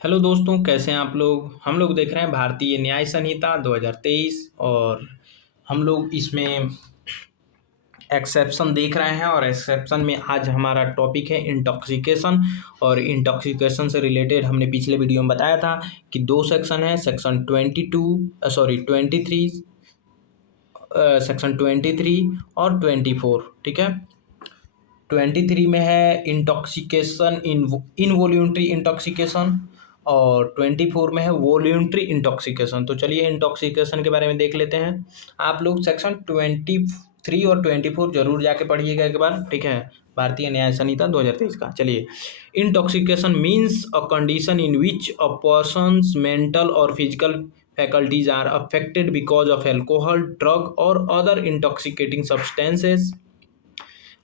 Hello दोस्तों, कैसे हैं आप लोग। हम लोग देख रहे हैं भारतीय न्याय संहिता 2023 और हम लोग इसमें एक्सेप्शन देख रहे हैं। और एक्सेप्शन में आज हमारा टॉपिक है इंटॉक्सिकेशन। और इंटॉक्सिकेशन से रिलेटेड हमने पिछले वीडियो में बताया था कि दो सेक्शन है, सेक्शन 23 सेक्शन 23 और 24। ठीक है, 23 में है इंटॉक्सिकेशन इनवॉल्यूंटरी इंटॉक्सिकेशन और 24 में है वॉल्यूंटरी इंटॉक्सिकेशन। तो चलिए इंटॉक्सिकेशन के बारे में देख लेते हैं। आप लोग सेक्शन 23 और 24 जरूर जाके पढ़िएगा एक बार, ठीक है, भारतीय न्याय संहिता 2023 का। चलिए, intoxication means a condition in which a persons mental और physical faculties are affected because of alcohol, drug or other intoxicating substances.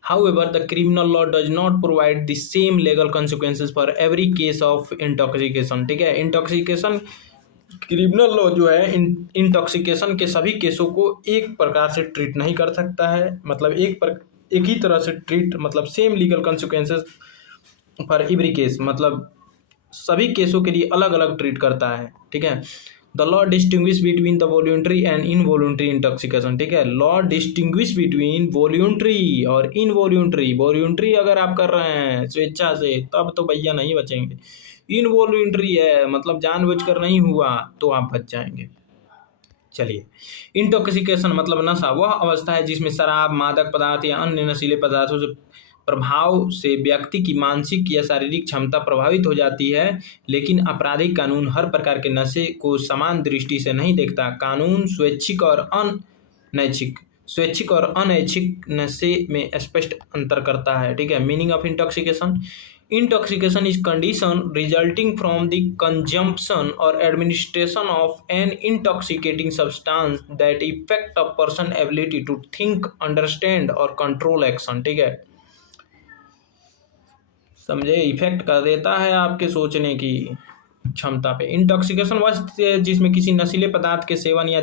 However, the criminal law does not provide the same legal consequences for every case of intoxication। ठीक है, intoxication criminal law जो है intoxication के सभी केसों को एक प्रकार से ट्रीट नहीं कर सकता है। मतलब एक ही तरह से ट्रीट, मतलब same legal consequences for every case, मतलब सभी केसों के लिए अलग अलग ट्रीट करता है। ठीक है, the law distinguish between the voluntary and involuntary intoxication. ठीक है, लॉ डिस्टिंग्विश बिटवीन वॉल्यूंट्री और इनवॉल्यूंट्री। वॉल्यूंट्री अगर आप कर रहे हैं स्वेच्छा से तब तो भैया नहीं बचेंगे। इनवॉल्यूंट्री है मतलब जानबूझकर नहीं हुआ तो आप बच जाएंगे। चलिए, इंटॉक्सिकेशन मतलब नशा वह अवस्था है जिसमें शराब, मादक पदार्थ या अन्य नशीले पदार्थों से प्रभाव से व्यक्ति की मानसिक या शारीरिक क्षमता प्रभावित हो जाती है। लेकिन आपराधिक कानून हर प्रकार के नशे को समान दृष्टि से नहीं देखता। कानून स्वैच्छिक और अनैच्छिक नशे में स्पष्ट अंतर करता है। ठीक है, meaning of intoxication. Intoxication is condition resulting from the consumption or administration of an intoxicating substance that affect a person's ability to think, understand or control action। ठीक है, समझे, इफेक्ट कर देता है आपके सोचने की क्षमता पे। इंटॉक्सिकेशन वह जिसमें किसी नशीले पदार्थ के सेवन या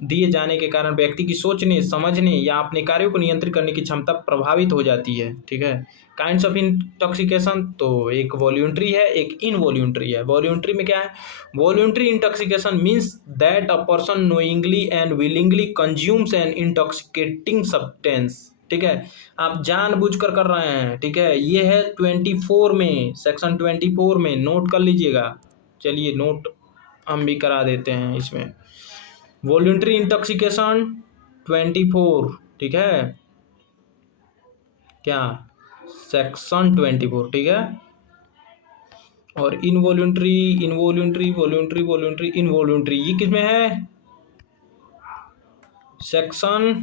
दिए जाने के कारण व्यक्ति की सोचने, समझने या अपने कार्यों को नियंत्रित करने की क्षमता प्रभावित हो जाती है। ठीक है, काइंड्स ऑफ इंटॉक्सिकेशन तो एक वॉल्यूंट्री है, एक इनवॉल्यूंट्री है। वॉल्यूंट्री में क्या है? Voluntary intoxication means that a person knowingly and willingly consumes an intoxicating substance. ठीक है, आप जानबूझकर कर रहे हैं। ठीक है, ये है 24 में, सेक्शन 24 में, नोट कर लीजिएगा। चलिए नोट हम भी करा देते हैं इसमें। वॉल्यूंटरी इंटॉक्सिकेशन 24, ठीक है, क्या सेक्शन 24, ठीक है। और involuntary involuntary voluntary voluntary involuntary ये किसमें है? सेक्शन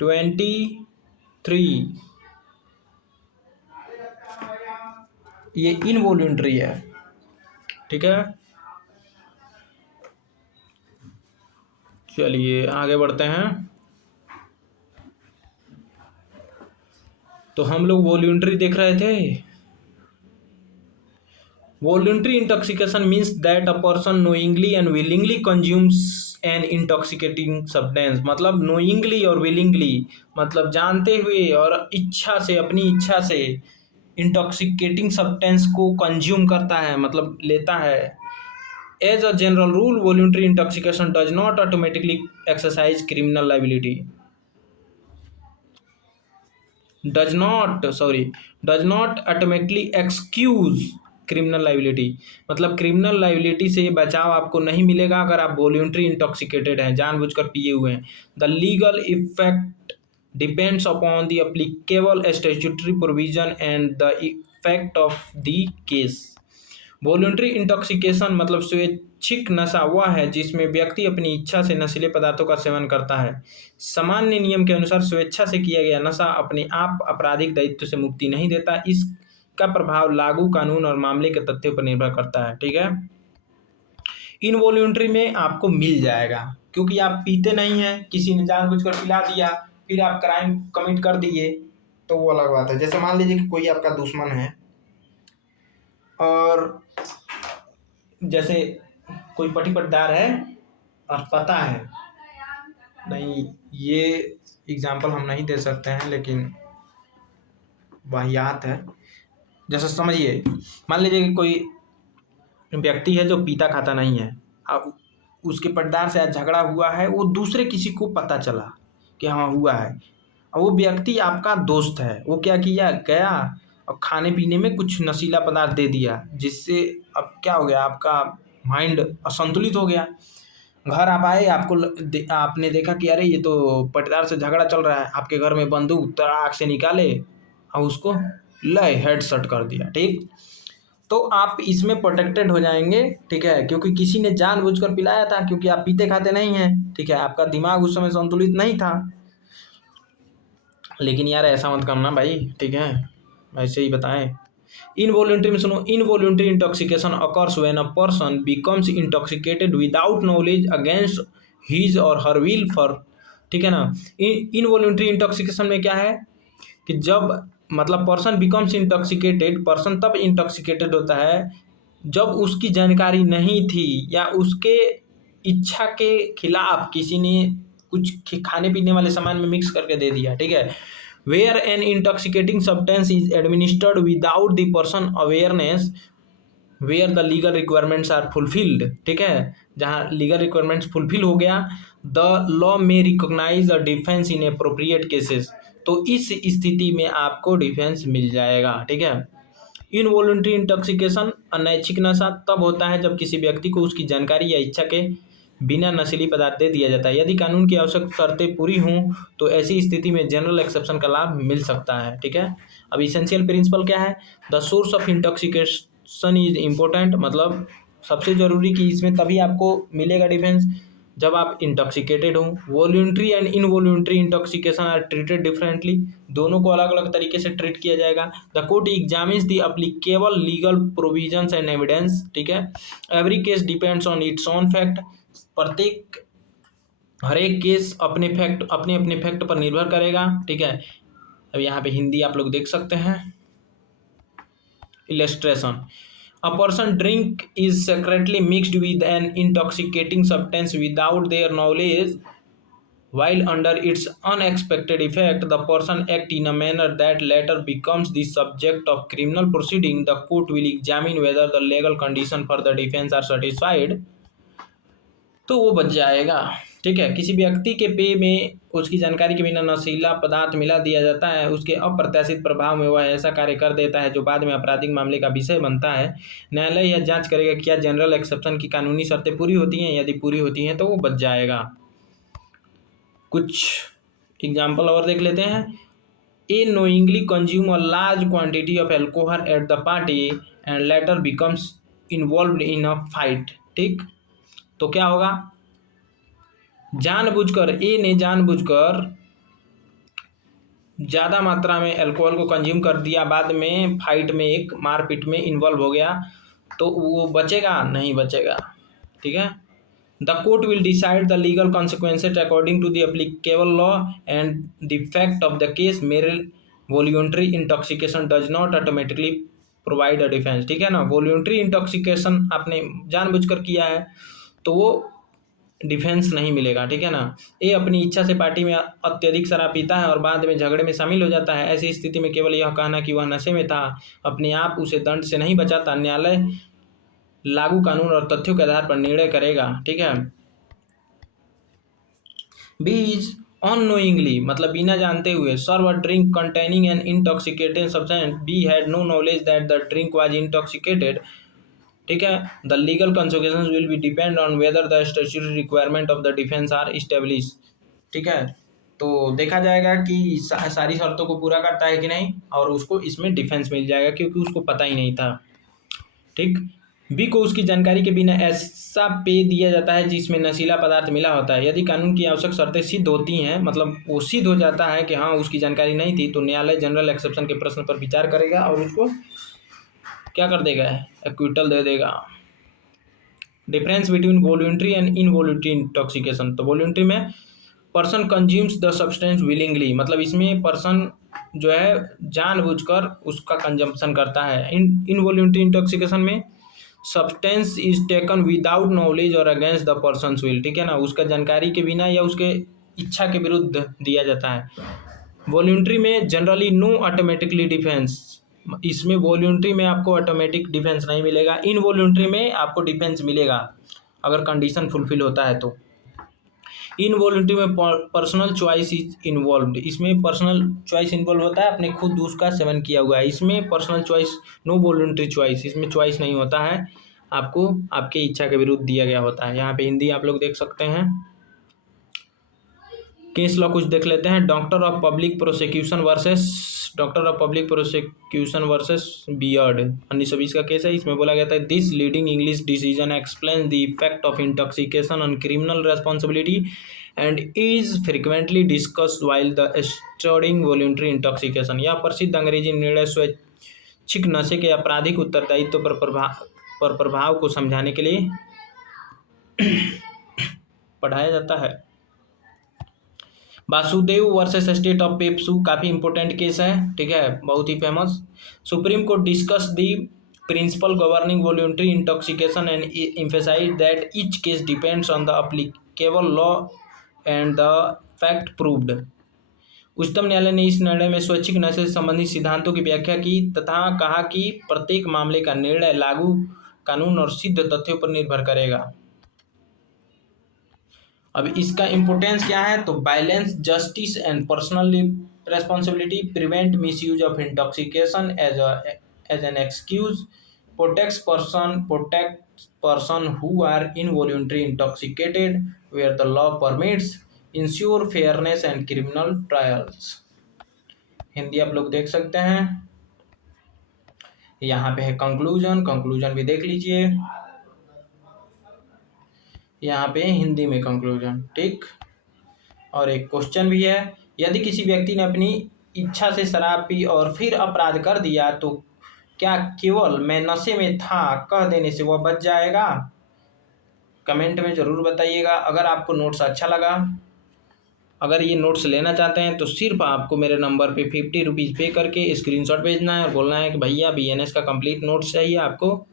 23, ये इनवॉल्यूंटरी है। ठीक है, चलिए आगे बढ़ते हैं। तो हम लोग वॉल्यूंटरी देख रहे थे। Voluntary intoxication means that a person knowingly and willingly consumes an intoxicating substance. मतलब नोइंगली और विलिंगली मतलब जानते हुए और इच्छा से, अपनी इच्छा से इंटॉक्सिकेटिंग सब्सटेंस को कंज्यूम करता है, मतलब लेता है। As a general rule voluntary intoxication does not automatically exercise criminal liability, does not automatically excuse criminal liability. मतलब क्रिमिनल लाइबिलिटी से बचाव आपको नहीं मिलेगा अगर आप वॉल्यूंटरी इंटॉक्सिकेटेड हैं, जानबूझकर पिए हुए हैं। The legal effect depends upon the applicable statutory provision and the effect of the case. Voluntary intoxication मतलब स्वैच्छिक नशा वह है जिसमें व्यक्ति अपनी इच्छा से नशीले पदार्थों का सेवन करता है। सामान्य नियम के अनुसार स्वेच्छा से किया गया नशा अपने आप आपराधिक दायित्व से मुक्ति नहीं देता। इसका प्रभाव लागू कानून और मामले के तथ्यों पर निर्भर करता है। ठीक है, इनवॉल्यूंटरी में आपको मिल जाएगा क्योंकि आप पीते नहीं हैं, किसी ने जानबूझकर पिला दिया, फिर आप क्राइम कमिट कर दिए तो वो अलग बात है। जैसे मान लीजिए कि कोई आपका दुश्मन है और जैसे कोई पट्टीदार है और पता है, नहीं ये एग्जाम्पल हम नहीं दे सकते हैं लेकिन वाहियात है। जैसे समझिए, मान लीजिए कि कोई व्यक्ति है जो पीता खाता नहीं है, उसके पटदार से आज झगड़ा हुआ है, वो दूसरे किसी को पता चला कि हाँ हुआ है, और वो व्यक्ति आपका दोस्त है, वो क्या किया, गया और खाने पीने में कुछ नशीला पदार्थ दे दिया, जिससे अब क्या हो गया, आपका माइंड असंतुलित हो गया। घर आप आए, आपने देखा कि अरे ये तो पटदार से झगड़ा चल रहा है, आपके घर में बंदूक तड़ाक से निकाले और उसको लय हेडशॉट कर दिया, ठीक। तो आप इसमें प्रोटेक्टेड हो जाएंगे, ठीक है, क्योंकि किसी ने जानबूझकर पिलाया था, क्योंकि आप पीते खाते नहीं हैं, ठीक है, आपका दिमाग उस समय संतुलित नहीं था। लेकिन यार ऐसा मत करना भाई, ठीक है, ऐसे ही बताएं। इनवॉल्यूंटरी में सुनो, involuntary intoxication occurs when a person becomes intoxicated without knowledge against his और हर विल फॉर, ठीक है ना। इनवॉल्यूंटरी इंटॉक्सिकेशन में क्या है कि जब मतलब पर्सन बिकम्स इंटॉक्सिकेटेड, पर्सन तब इंटॉक्सिकेटेड होता है जब उसकी जानकारी नहीं थी या उसके इच्छा के खिलाफ किसी ने कुछ खाने पीने वाले सामान में मिक्स करके दे दिया, ठीक है। Where an intoxicating substance is administered without the person awareness, where the legal requirements are fulfilled, ठीक है, जहाँ लीगल रिक्वायरमेंट्स फुलफिल हो गया, the law may recognize the defence in appropriate cases, तो इस स्थिति में आपको डिफेंस मिल जाएगा, ठीक है। इनवॉलंटरी इंटॉक्सिकेशन अनैच्छिक नशा तब होता है जब किसी व्यक्ति को उसकी जानकारी या इच्छा के बिना नशीली पदार्थ दे दिया जाता है। यदि कानून की आवश्यक शर्तें पूरी हों तो ऐसी स्थिति में जनरल एक्सेप्शन का लाभ मिल सकता है, ठीक है। अब इसेंशियल प्रिंसिपल क्या है, the source of intoxication is important, मतलब सबसे जरूरी कि इसमें तभी आपको मिलेगा डिफेंस जब आप इंटॉक्सिकेटेड हो। Voluntary and involuntary intoxication are treated differently, दोनों को अलग अलग तरीके से ट्रीट किया जाएगा। The court examines the applicable legal provisions and evidence, ठीक है। Every case depends on its own fact, प्रत्येक हर एक केस अपने अपने फैक्ट पर निर्भर करेगा, ठीक है। अब यहाँ पे हिंदी आप लोग देख सकते हैं। Illustration, a person drink is secretly mixed with an intoxicating substance without their knowledge. While under its unexpected effect, the person act in a manner that later becomes the subject of criminal proceeding. The court will examine whether the legal condition for the defense are satisfied. तो वो बच जाएगा, ठीक है। किसी व्यक्ति के पेय में उसकी जानकारी के बिना नशीला पदार्थ मिला दिया जाता है, उसके अप्रत्याशित प्रभाव में वह ऐसा कार्य कर देता है जो बाद में आपराधिक मामले का विषय बनता है। न्यायालय यह जांच करेगा क्या जनरल एक्सेप्शन की कानूनी शर्तें पूरी होती हैं, यदि पूरी होती हैं तो वो बच जाएगा। कुछ एग्जाम्पल और देख लेते हैं। A knowingly consume a large quantity of alcohol at the party and later becomes involved in a fight, ठीक। तो क्या होगा, जानबूझकर ए ने जानबूझकर ज़्यादा मात्रा में अल्कोहल को कंज्यूम कर दिया, बाद में फाइट में एक मारपीट में इन्वॉल्व हो गया, तो वो बचेगा नहीं बचेगा, ठीक है। The court will decide the legal consequences according to the applicable law and the fact of the case. मेरे voluntary intoxication does not automatically provide a defence, ठीक है ना। वॉल्यूंट्री इंटॉक्सिकेशन आपने जानबूझकर किया है तो वो डिफेंस नहीं मिलेगा, ठीक है ना। ए अपनी इच्छा से पार्टी में अत्यधिक शराब पीता है और बाद में झगड़े में शामिल हो जाता है, ऐसी स्थिति में केवल यह कहना कि वह नशे में था अपने आप उसे दंड से नहीं बचाता। न्यायालय लागू कानून और तथ्यों के आधार पर निर्णय करेगा, ठीक है। बी इज अननोइंगली, मतलब बिना जानते हुए, serve a drink containing an intoxicating substance, B had no knowledge that the drink was intoxicated, ठीक है। The legal consequences will be depend on whether the statutory requirement of the defence are establish, ठीक है। तो देखा जाएगा कि सारी शर्तों को पूरा करता है कि नहीं, और उसको इसमें डिफेंस मिल जाएगा क्योंकि उसको पता ही नहीं था, ठीक। बी को उसकी जानकारी के बिना ऐसा पेय दिया जाता है जिसमें नशीला पदार्थ मिला होता है। यदि कानून की आवश्यक शर्तें सिद्ध होती हैं, मतलब वो सिद्ध हो जाता है कि हाँ उसकी जानकारी नहीं थी, तो न्यायालय जनरल एक्सेप्शन के प्रश्न पर विचार करेगा और उसको क्या कर देगा, एक्विटल दे देगा। Difference between voluntary and involuntary intoxication, तो वॉल्यूंट्री में person consumes the substance willingly, मतलब इसमें पर्सन जो है जानबूझकर उसका कंजम्पशन करता है। इनवॉल्यूंट्री इंटॉक्सिकेशन में substance is taken without knowledge और अगेंस्ट द पर्सनस विल, ठीक है ना, उसका जानकारी के बिना या उसके इच्छा के विरुद्ध दिया जाता है। वॉल्यूंट्री में जनरली नो ऑटोमेटिकली डिफेंस, इसमें वॉलंटरी में आपको ऑटोमेटिक डिफेंस नहीं मिलेगा, इनवॉलंटरी में आपको डिफेंस मिलेगा अगर कंडीशन फुलफिल होता है तो। इनवॉलंटरी में पर्सनल चॉइस इज इन्वॉल्व्ड, इसमें पर्सनल चॉइस इन्वॉल्व होता है, आपने खुद उसका सेवन किया हुआ है। इसमें personal choice, no voluntary choice, इसमें चॉइस नहीं होता है, आपको आपकी इच्छा के विरुद्ध दिया गया होता है। यहाँ पे हिंदी आप लोग देख सकते हैं। केस लॉ कुछ देख लेते हैं। Doctor of public prosecution versus beard 1920 का केस है। इसमें बोला गया था this leading English decision explain the effect of intoxication on criminal responsibility and is frequently discussed while the studying voluntary intoxication. यह प्रसिद्ध अंग्रेजी निर्णय स्वैच्छिक नशे के आपराधिक उत्तरदायित्व पर प्रभाव को समझाने के लिए पढ़ाया जाता है। Vasudev versus state of Pepsu काफ़ी इंपॉर्टेंट केस है, ठीक है, बहुत ही famous. Supreme court discuss the principle governing voluntary intoxication and emphasize that each case depends on the applicable law and the fact proved. उच्चतम न्यायालय ने इस निर्णय में स्वैच्छिक नशे से संबंधित सिद्धांतों की व्याख्या की तथा कहा कि प्रत्येक मामले का निर्णय लागू कानून और सिद्ध तथ्यों पर निर्भर करेगा। अब इसका इम्पोर्टेंस क्या है, तो balance justice and personal responsibility, prevent misuse of intoxication as an excuse, protect person who are involuntary intoxicated where the law permits, ensure fairness and criminal trials. Hindi आप लोग देख सकते हैं। यहाँ पे है कंक्लूजन भी देख लीजिए, यहाँ पे हिंदी में कंक्लूजन, ठीक। और एक क्वेश्चन भी है, यदि किसी व्यक्ति ने अपनी इच्छा से शराब पी और फिर अपराध कर दिया तो क्या केवल मैं नशे में था कह देने से वह बच जाएगा? कमेंट में ज़रूर बताइएगा। अगर आपको नोट्स अच्छा लगा, अगर ये नोट्स लेना चाहते हैं तो सिर्फ आपको मेरे नंबर पे 50 रुपीज़ पे करके स्क्रीनशॉट भेजना है और बोलना है कि भैया BNS का कंप्लीट नोट्स चाहिए, आपको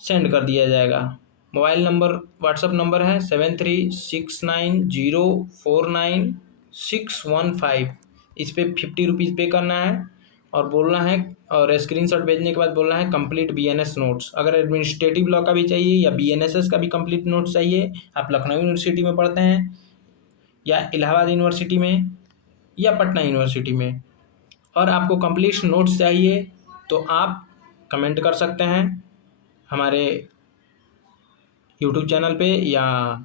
सेंड कर दिया जाएगा। मोबाइल नंबर, व्हाट्सअप नंबर है 7369049615। इस पर 50 रुपीज़ पे करना है और बोलना है, और स्क्रीनशॉट भेजने के बाद बोलना है कंप्लीट BNS नोट्स। अगर एडमिनिस्ट्रेटिव लॉ का भी चाहिए या BNSS का भी कंप्लीट नोट्स चाहिए, आप लखनऊ यूनिवर्सिटी में पढ़ते हैं या इलाहाबाद यूनिवर्सिटी में या पटना यूनिवर्सिटी में, और आपको कंप्लीट नोट्स चाहिए तो आप कमेंट कर सकते हैं हमारे YouTube चैनल पे, या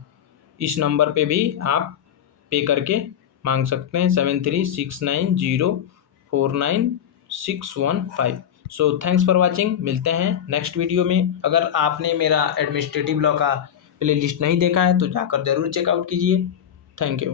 इस नंबर पे भी आप पे करके मांग सकते हैं 7369049615। सो थैंक्स फॉर वाचिंग, मिलते हैं नेक्स्ट वीडियो में। अगर आपने मेरा एडमिनिस्ट्रेटिव लॉ का प्लेलिस्ट नहीं देखा है तो जाकर ज़रूर चेकआउट कीजिए। Thank you.